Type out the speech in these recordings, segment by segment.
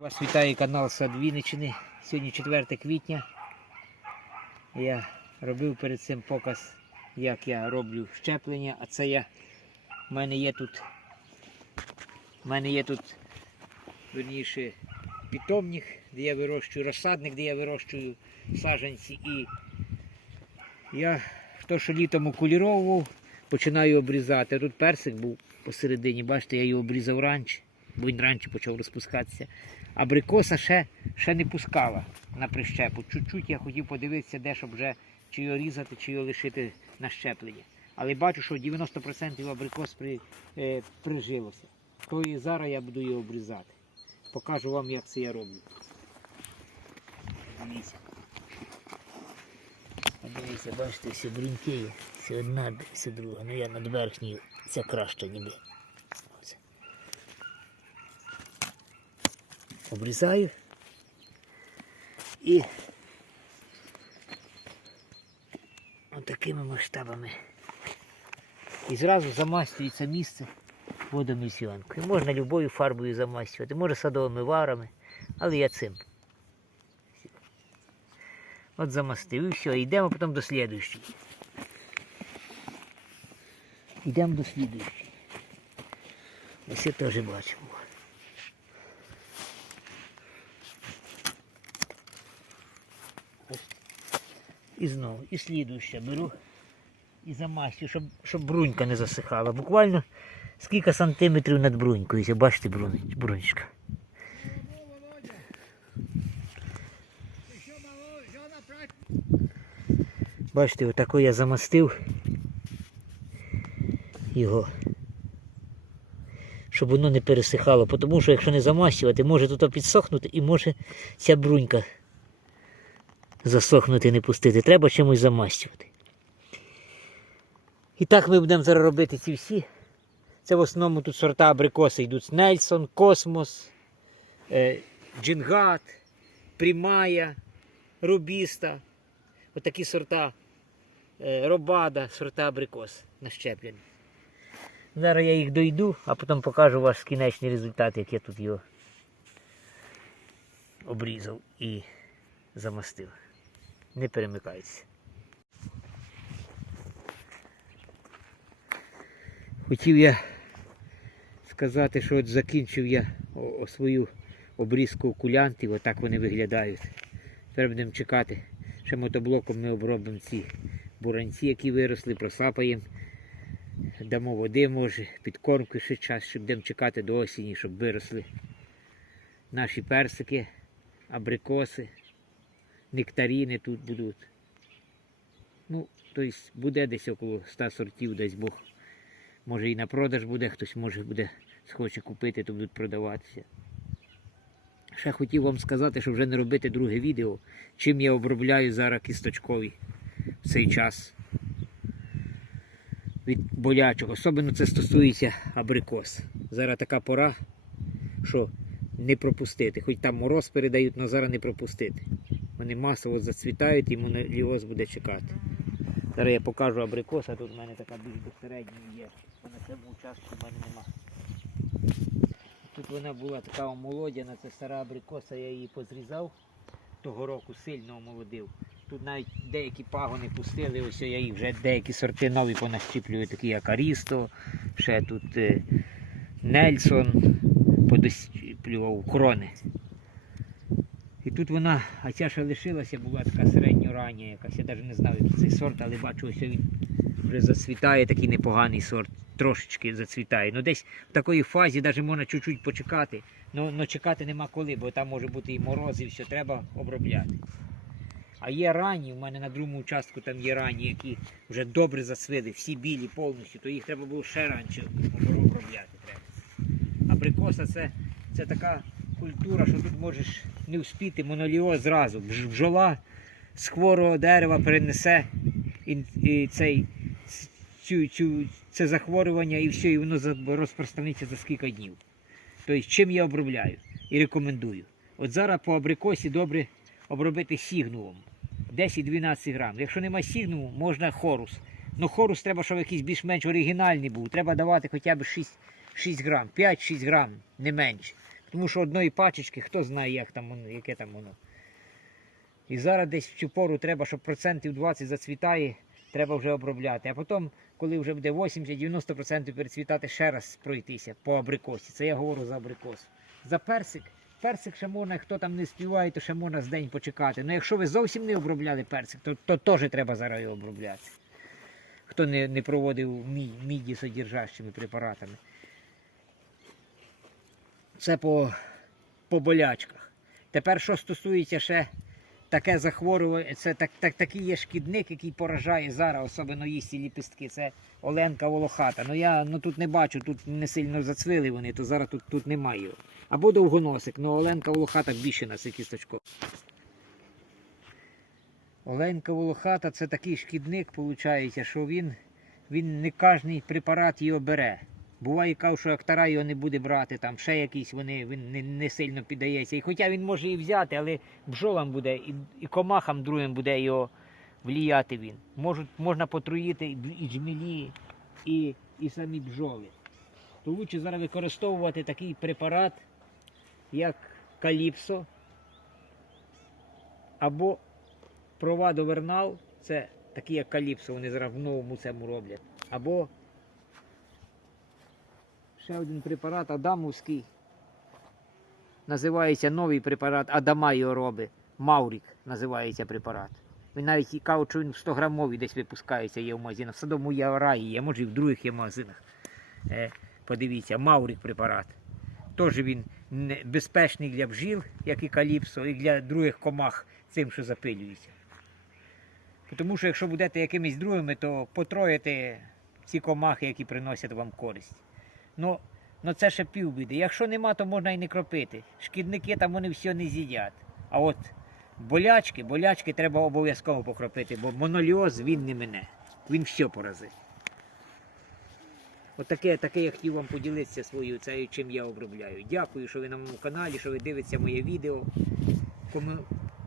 Вас вітає канал Сад Вінниччини. Сьогодні 4 квітня. Я робив перед цим показ, як я роблю щеплення, а це я. У мене є тут. У мене є тут верніше питомник, де я вирощую розсадник, де я вирощую саджанці. І я то, що літом окуліровував, починаю обрізати. Тут персик був посередині, бачите, я його обрізав раніше, бо він раніше почав розпускатися. Абрикоса ще, ще не пускала на прищепу. Чуть-чуть я хотів подивитися, де щоб вже чи його різати, чи його лишити на щеплення. Але бачу, що 90% абрикос при, е, прижилося. То і зараз я буду його обрізати. Покажу вам, як це я роблю. Дивіться. Дивіться, бачите, всі бруньки. Це одна, це друга. Ну я над верхньою, це краще ніби. Обрізаю. І отакими масштабами. І зразу замастюється місце водомісіонкою. Можна любою фарбою замастювати, може садовими варами, але я цим. От замастив і все, йдемо потім до слідуючої. Йдемо до слідуючої. Ось я теж бачив. І знову, і слідуюче беру і замастю, щоб, щоб брунька не засихала. Буквально скільки сантиметрів над брунькою. Бачите брунь- брунечка. Бачите, отако я замастив його. Щоб воно не пересихало, тому що якщо не замастювати, може тут підсохнути і може ця брунька засохнути не пустити. Треба чимось замастювати. І так ми будемо зараз робити ці всі. Це в основному тут сорта абрикоси йдуть Нельсон, Космос, е, Джингат, Прімая, Рубіста. Отакі сорта е, Робада, сорта абрикос нащеплені. Зараз я їх дойду, а потім покажу ваш кінечний результат, як я тут його обрізав і замастив. Не перемикайтеся. Хотів я сказати, що от закінчив я свою обрізку окулянтів, отак вони виглядають. Тепер будемо чекати. Ще мотоблоком ми обробимо ці буранці, які виросли, просапаємо. Дамо води, може, підкормки ще час, щоб будемо чекати до осені, щоб виросли наші персики, абрикоси, нектаріни тут будуть. Ну, тобто буде десь около 100 сортів, дасть Бог. Може і на продаж буде, хтось може буде схоче купити, то будуть продаватися. Ще хотів вам сказати, що вже не робити друге відео, чим я обробляю зараз кісточкові в цей час від болячого. Особливо це стосується абрикос. Зараз така пора, що не пропустити. Хоч там мороз передають, але зараз не пропустити. Вони масово зацвітають і моноліоз буде чекати. Зараз я покажу абрикос, а тут в мене така більш середньої є. На цьому участку в мене нема. Тут вона була така омолодяна, це стара абрикоса, я її позрізав того року, сильно омолодив. Тут навіть деякі пагони пустили, ось я їх вже деякі сорти нові понащіплюю, такі як Арісто, ще тут е, Нельсон, подощіплював крони. І тут вона, а ця ще лишилася, була така середньорання якась. Я навіть не знав, який цей сорт, але бачу, ось він вже зацвітає, такий непоганий сорт, трошечки зацвітає. Ну десь в такої фазі навіть можна чуть-чуть почекати. Ну, ну чекати нема коли, бо там може бути і мороз, і все, треба обробляти. А є ранні, у мене на другому участку там є ранні, які вже добре засвили, всі білі повністю, то їх треба було ще раніше обробляти. Треба. Абрикоса це, це така культура, що тут можеш не вспіти моноліоз зразу. Бж- Бджола з хворого дерева перенесе і, цей, цю, цю, це захворювання і все, і воно розпространиться за кілька днів. Тобто, чим я обробляю і рекомендую. От зараз по абрикосі добре обробити сігнувом. 10-12 грам. Якщо немає сігнуву, можна хорус. Ну хорус треба, щоб якийсь більш-менш оригінальний був. Треба давати хоча б 6, 6 грам, 5-6 грам, не менше. Тому що одної пачечки, хто знає, як там воно, яке там воно. І зараз десь в цю пору треба, щоб процентів 20 зацвітає, треба вже обробляти. А потім, коли вже буде 80-90% перецвітати, ще раз пройтися по абрикосі. Це я говорю за абрикос. За персик. Персик ще можна, хто там не співає, то ще можна з день почекати. Ну якщо ви зовсім не обробляли персик, то, то теж треба зараз обробляти. Хто не, не проводив мі, міді содержащими препаратами. Це по, по болячках. Тепер, що стосується ще таке захворювання, це так, так, такий є шкідник, який поражає зараз, особливо їсті ліпістки. Це Оленка Волохата. Ну я ну, тут не бачу, тут не сильно зацвили вони, то зараз тут, тут немає його. Або довгоносик, але Оленка Волохата більше на це кісточко. Оленка Волохата це такий шкідник, виходить, що він, він не кожний препарат його бере. Буває, кажу, що актора його не буде брати, там ще якийсь вони, він не, не сильно піддається. І хоча він може і взяти, але бджолам буде, і, і комахам другим буде його вліяти він. Можуть, можна потруїти і, джмілі, і, і самі бджоли. То лучше зараз використовувати такий препарат, як каліпсо або провадовернал, це такий як каліпсо, вони зараз в новому цьому роблять. Або ще один препарат Адамовський. Називається новий препарат, Адама його робить. Маурік називається препарат. Він навіть кажуть, що він в 100 грамовий десь випускається, є в магазинах. В садовому є раї, є, може і в других є магазинах. Е, подивіться, Маурік препарат. Теж він безпечний для бджіл, як і каліпсо, і для других комах цим, що запилюється. Тому що якщо будете якимись другими, то потроїте ці комахи, які приносять вам користь. Ну, ну це ще півбіди. Якщо нема, то можна і не кропити. Шкідники там вони все не з'їдять. А от болячки, болячки треба обов'язково покропити, бо моноліоз він не мине. Він все поразить. От таке, я хотів вам поділитися своєю цією, чим я обробляю. Дякую, що ви на моєму каналі, що ви дивитеся моє відео. Коме-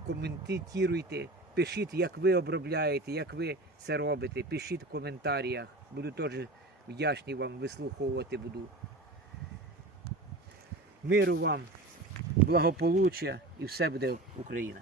Коментуйте, пишіть, як ви обробляєте, як ви це робите. Пишіть в коментарях. Буду теж вдячний вам вислуховувати буду. Миру вам, благополуччя і все буде Україна.